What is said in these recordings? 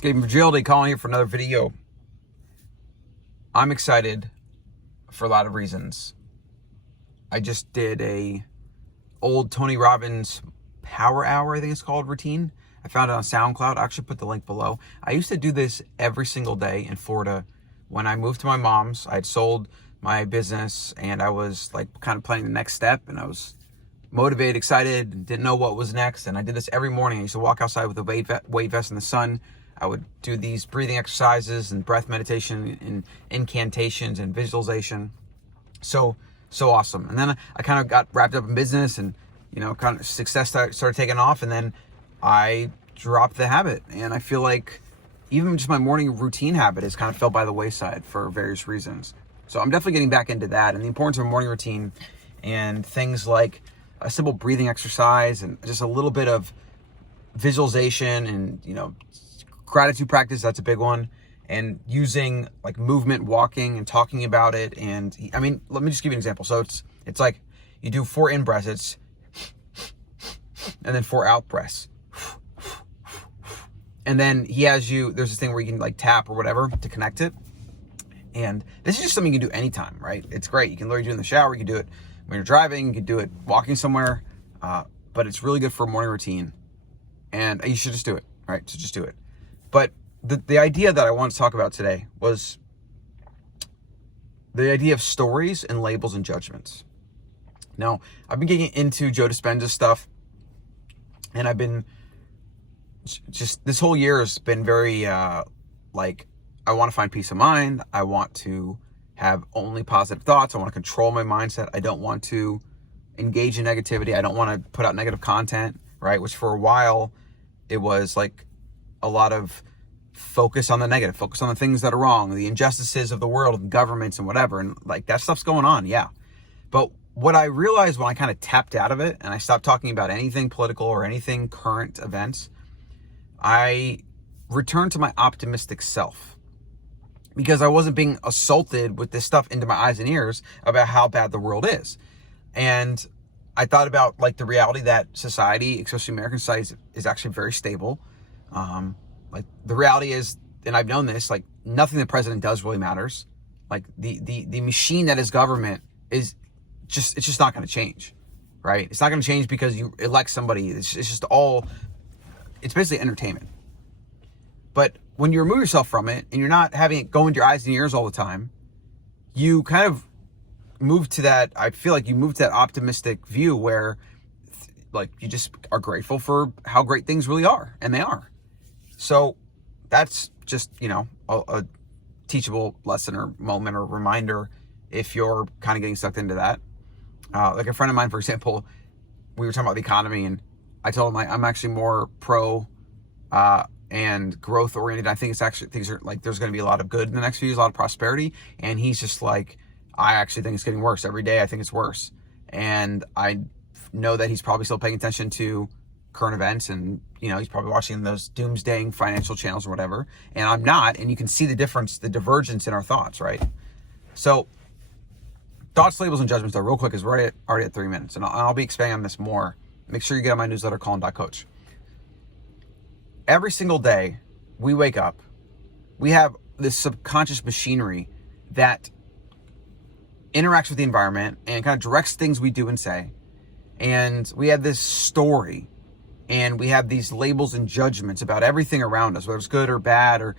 Escaping Fragility, calling here for another video. I'm excited for a lot of reasons. I just did a old Tony Robbins Power Hour, I think it's called, routine. I found it on SoundCloud. I actually put the link below. I used to do this every single day in Florida. When I moved to my mom's, I had sold my business and I was like kind of planning the next step, and I was motivated, excited, and didn't know what was next. And I did this every morning. I used to walk outside with a weight vest in the sun. I would do these breathing exercises and breath meditation and incantations and visualization. So awesome. And then I kind of got wrapped up in business, and kind of success started taking off, and then I dropped the habit. And I feel like even just my morning routine habit has kind of fell by the wayside for various reasons. So I'm definitely getting back into that and the importance of a morning routine, and things like a simple breathing exercise and just a little bit of visualization and, gratitude practice. That's a big one. And using like movement, walking and talking about it. And let me just give you an example. So it's like you do 4 in breaths, it's and then 4 out breaths. And then there's this thing where you can like tap or whatever to connect it. And this is just something you can do anytime, right? It's great. You can literally do it in the shower. You can do it when you're driving. You can do it walking somewhere. But it's really good for a morning routine. And you should just do it, right? So just do it. But the idea that I wanted to talk about today was the idea of stories and labels and judgments. Now, I've been getting into Joe Dispenza's stuff, and I've been just this whole year has been very I want to find peace of mind. I want to have only positive thoughts. I want to control my mindset. I don't want to engage in negativity. I don't want to put out negative content, right? Which for a while, it was like a lot of focus on the negative, focus on the things that are wrong, the injustices of the world, and governments and whatever. And like that stuff's going on, yeah. But what I realized when I kind of tapped out of it and I stopped talking about anything political or anything current events, I returned to my optimistic self, because I wasn't being assaulted with this stuff into my eyes and ears about how bad the world is. And I thought about like the reality that society, especially American society, is actually very stable. Like the reality is, and I've known this, like nothing the president does really matters. Like the machine that is government it's just not going to change, right? It's not going to change because you elect somebody. It's basically entertainment. But when you remove yourself from it and you're not having it go into your eyes and ears all the time, you kind of move to that. I feel like you move to that optimistic view where like you just are grateful for how great things really are, and they are. So that's just, a teachable lesson or moment or reminder if you're kind of getting sucked into that. Like a friend of mine, for example, we were talking about the economy, and I told him I'm actually more pro and growth oriented. I think things are like there's going to be a lot of good in the next few years, a lot of prosperity. And he's just like, I actually think it's getting worse every day. I think it's worse. And I know that he's probably still paying attention to current events, and he's probably watching those doomsdaying financial channels or whatever, and I'm not. And you can see the difference, the divergence in our thoughts, right? So thoughts, labels, and judgments, though, real quick, is we're already at 3 minutes, and I'll be expanding on this more. Make sure you get on my newsletter, Colin.coach. Every single day we wake up, we have this subconscious machinery that interacts with the environment and kind of directs things we do and say. And we have this story, and we have these labels and judgments about everything around us, whether it's good or bad, or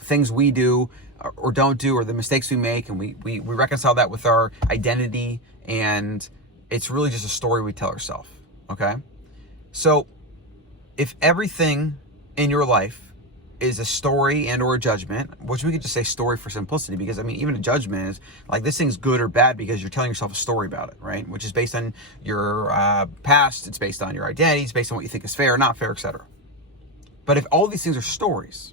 things we do or don't do, or the mistakes we make, and we reconcile that with our identity, and it's really just a story we tell ourselves. Okay, so if everything in your life is a story and or a judgment, which we could just say story for simplicity, because even a judgment is like this thing's good or bad because you're telling yourself a story about it, right? Which is based on your past, it's based on your identity, it's based on what you think is fair, not fair, etc. But if all these things are stories,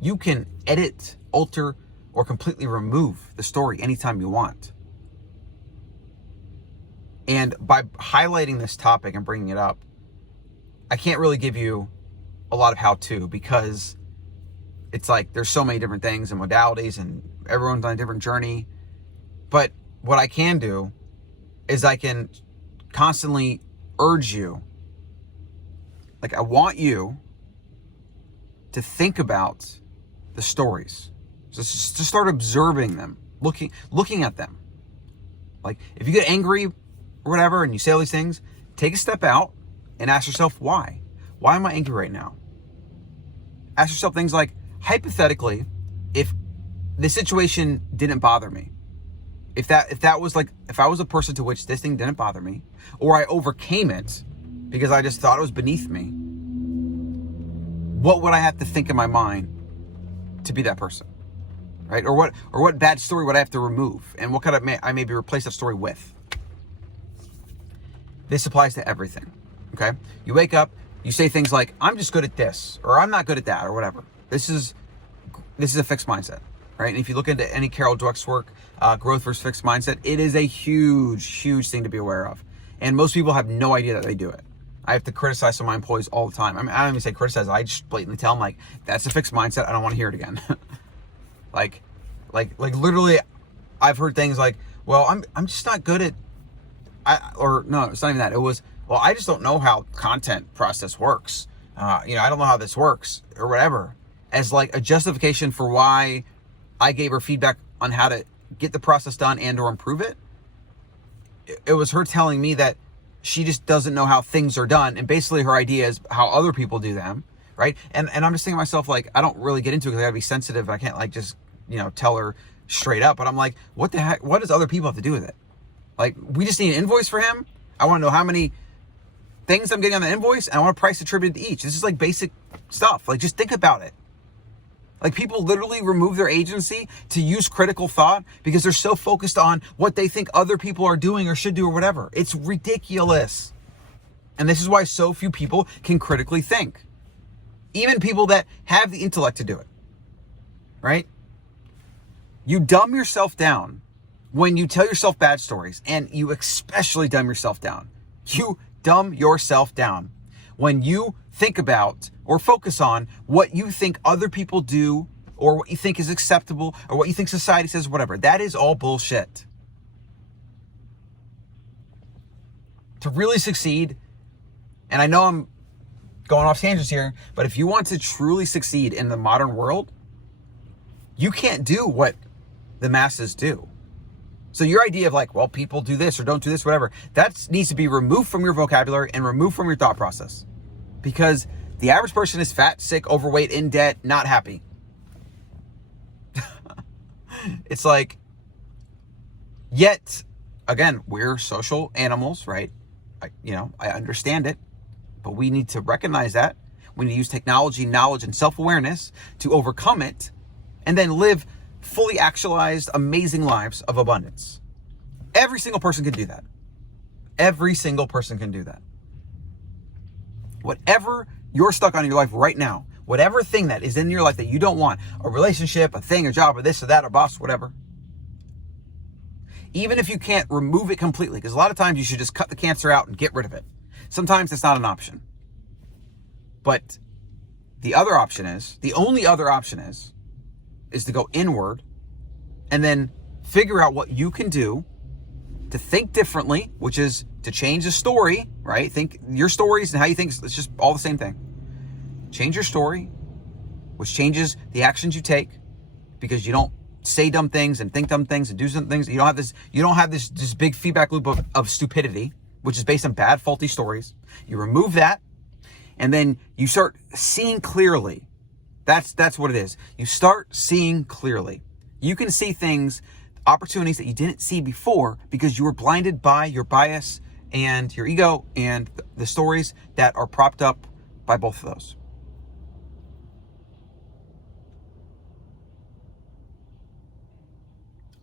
you can edit, alter, or completely remove the story anytime you want. And by highlighting this topic and bringing it up, I can't really give you a lot of how-to, because it's like there's so many different things and modalities, and everyone's on a different journey. But what I can do is I can constantly urge you, like I want you to think about the stories. Just to start observing them, looking at them. Like if you get angry or whatever and you say all these things, take a step out and ask yourself why. Why am I angry right now? Ask yourself things like, hypothetically, if this situation didn't bother me, if I was a person to which this thing didn't bother me, or I overcame it because I just thought it was beneath me, what would I have to think in my mind to be that person, right? Or what bad story would I have to remove, and what could I maybe replace that story with? This applies to everything, okay? You wake up, you say things like, I'm just good at this, or I'm not good at that, or whatever. This is a fixed mindset, right? And if you look into any Carol Dweck's work, Growth versus Fixed Mindset, it is a huge, huge thing to be aware of. And most people have no idea that they do it. I have to criticize some of my employees all the time. I mean, I don't even say criticize. I just blatantly tell them, like, that's a fixed mindset. I don't want to hear it again. like literally, I've heard things like, well, I'm just not good at, no, it's not even that. It was, well, I just don't know how content process works. I don't know how this works or whatever, as like a justification for why I gave her feedback on how to get the process done and or improve it. It was her telling me that she just doesn't know how things are done, and basically her idea is how other people do them, right? And I'm just thinking to myself, like, I don't really get into it because I gotta be sensitive. I can't like just tell her straight up. But I'm like, what the heck? What does other people have to do with it? Like, we just need an invoice for him. I want to know how many things I'm getting on the invoice, and I want a price attributed to each. This is like basic stuff. Like, just think about it. Like, people literally remove their agency to use critical thought because they're so focused on what they think other people are doing or should do or whatever. It's ridiculous. And this is why so few people can critically think. Even people that have the intellect to do it. Right? You dumb yourself down when you tell yourself bad stories, and you especially dumb yourself down. You dumb yourself down when you think about or focus on what you think other people do, or what you think is acceptable, or what you think society says, whatever. That is all bullshit. To really succeed, and I know I'm going off tangents here, but if you want to truly succeed in the modern world, you can't do what the masses do. So your idea of like, well, people do this or don't do this, whatever, that needs to be removed from your vocabulary and removed from your thought process. Because the average person is fat, sick, overweight, in debt, not happy. It's like, yet, again, we're social animals, right? I understand it, but we need to recognize that. We need to use technology, knowledge, and self-awareness to overcome it, and then live fully actualized, amazing lives of abundance. Every single person can do that. Every single person can do that. Whatever you're stuck on in your life right now, whatever thing that is in your life that you don't want, a relationship, a thing, a job, or this or that, or boss, whatever. Even if you can't remove it completely, because a lot of times you should just cut the cancer out and get rid of it. Sometimes it's not an option. But the only other option is to go inward and then figure out what you can do to think differently, which is to change the story, right? Think your stories and how you think, it's just all the same thing. Change your story, which changes the actions you take, because you don't say dumb things and think dumb things and do some things. You don't have this big feedback loop of stupidity, which is based on bad, faulty stories. You remove that, and then you start seeing clearly. That's what it is. You start seeing clearly. You can see things, opportunities that you didn't see before because you were blinded by your bias and your ego and the stories that are propped up by both of those.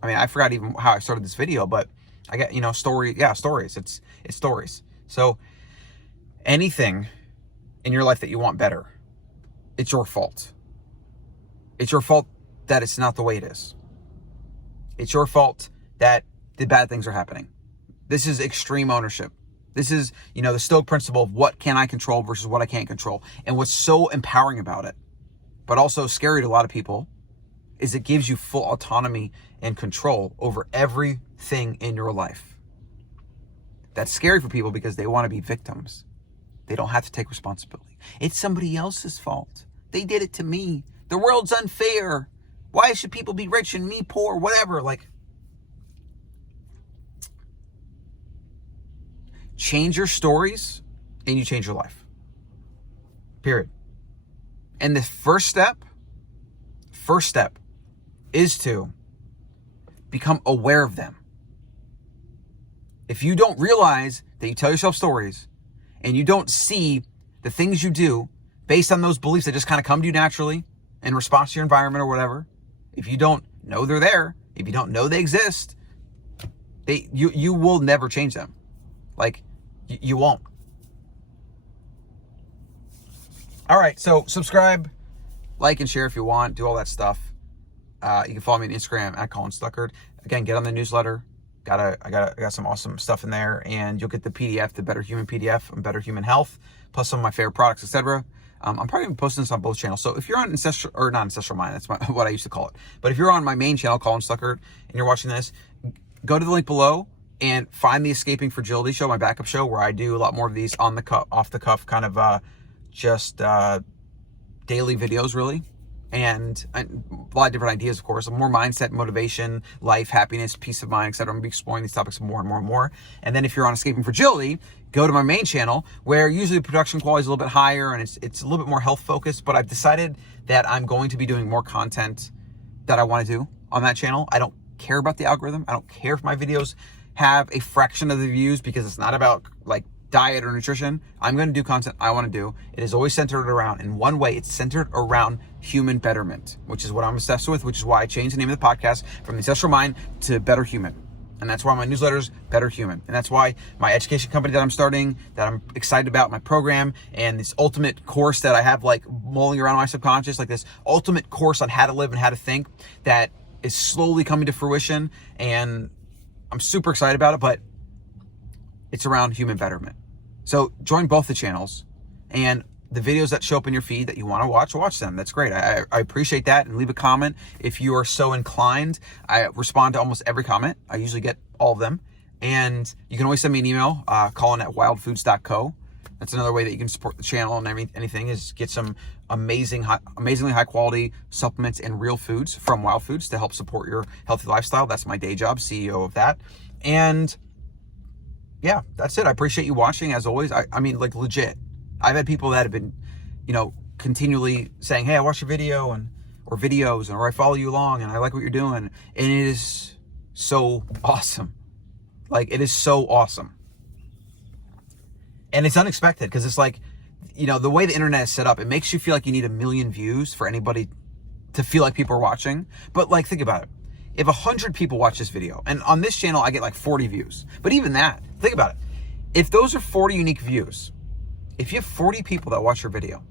I mean, I forgot even how I started this video, but I got, stories. It's stories. So anything in your life that you want better, it's your fault. It's your fault that it's not the way it is. It's your fault that the bad things are happening. This is extreme ownership. This is, the Stoic principle of what can I control versus what I can't control. And what's so empowering about it, but also scary to a lot of people, is it gives you full autonomy and control over everything in your life. That's scary for people because they want to be victims. They don't have to take responsibility. It's somebody else's fault. they did it to me. The world's unfair. Why should people be rich and me poor? Whatever. Like, change your stories and you change your life. Period. And the first step is to become aware of them. If you don't realize that you tell yourself stories and you don't see the things you do based on those beliefs that just kind of come to you naturally in response to your environment or whatever, if you don't know they're there, if you don't know they exist, you will never change them. Like, you won't. All right, so subscribe, like, and share if you want. Do all that stuff. You can follow me on Instagram at Colin Stuckert. Again, get on the newsletter. I got some awesome stuff in there, and you'll get the PDF, the Better Human PDF on Better Human Health, plus some of my favorite products, etc. I'm probably gonna be posting this on both channels. So if you're on not Ancestral Mind, that's what I used to call it. But if you're on my main channel, Colin Stuckert, and you're watching this, go to the link below and find the Escaping Fragility show, my backup show, where I do a lot more of these on the cuff, off the cuff, kind of just daily videos, really. And a lot of different ideas, of course, more mindset, motivation, life, happiness, peace of mind, etc. I'm going to be exploring these topics more and more and more. And then if you're on Escaping Fragility, go to my main channel, where usually the production quality is a little bit higher and it's a little bit more health focused, but I've decided that I'm going to be doing more content that I want to do on that channel. I don't care about the algorithm. I don't care if my videos have a fraction of the views, because it's not about like diet or nutrition. I'm going to do content I want to do. It is always centered around, in one way, it's centered around human betterment, which is what I'm obsessed with, which is why I changed the name of the podcast from The Ancestral Mind to Better Human. And that's why my newsletter's Better Human. And that's why my education company that I'm starting, that I'm excited about, my program, and this ultimate course that I have like mulling around my subconscious, like this ultimate course on how to live and how to think, that is slowly coming to fruition. And I'm super excited about it, but it's around human betterment. So join both the channels, and the videos that show up in your feed that you want to watch them. That's great. I appreciate that. And leave a comment if you are so inclined. I respond to almost every comment. I usually get all of them. And you can always send me an email, colin@wildfoods.co. That's another way that you can support the channel and anything, is get some amazingly high quality supplements and real foods from Wild Foods to help support your healthy lifestyle. That's my day job, CEO of that. And yeah, that's it. I appreciate you watching, as always. I mean, like, legit. I've had people that have been, continually saying, hey, I watched your video or videos, or I follow you along and I like what you're doing. And it is so awesome. Like, it is so awesome. And it's unexpected, because it's like, the way the internet is set up, it makes you feel like you need 1 million views for anybody to feel like people are watching. But like, think about it. If 100 people watch this video, and on this channel I get like 40 views, but even that, think about it. If those are 40 unique views, if you have 40 people that watch your video,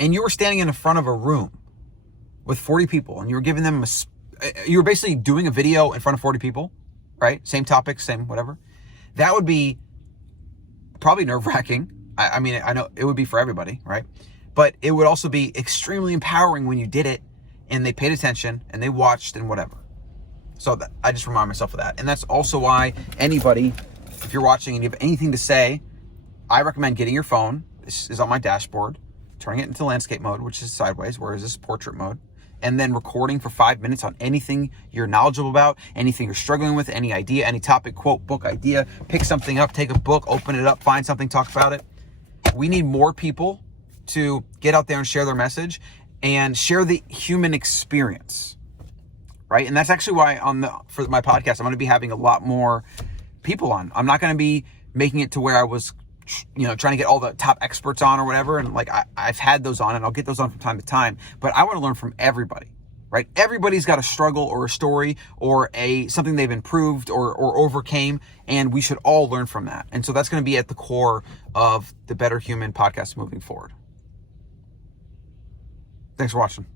and you were standing in front of a room with 40 people, and you were giving them you were basically doing a video in front of 40 people, right? Same topic, same whatever. That would be probably nerve-wracking. I mean, I know it would be for everybody, right? But it would also be extremely empowering when you did it, and they paid attention, and they watched, and whatever. So I just remind myself of that. And that's also why anybody, if you're watching and you have anything to say, I recommend getting your phone. This is on my dashboard, turning it into landscape mode, which is sideways, whereas this is portrait mode, and then recording for 5 minutes on anything you're knowledgeable about, anything you're struggling with, any idea, any topic, quote, book, idea. Pick something up, take a book, open it up, find something, talk about it. We need more people to get out there and share their message and share the human experience, right? And that's actually why for my podcast, I'm going to be having a lot more people on. I'm not going to be making it to where I was, trying to get all the top experts on or whatever. And like, I've had those on, and I'll get those on from time to time, but I want to learn from everybody, right? Everybody's got a struggle or a story or something they've improved or overcame, and we should all learn from that. And so that's going to be at the core of the Better Human podcast moving forward. Thanks for watching.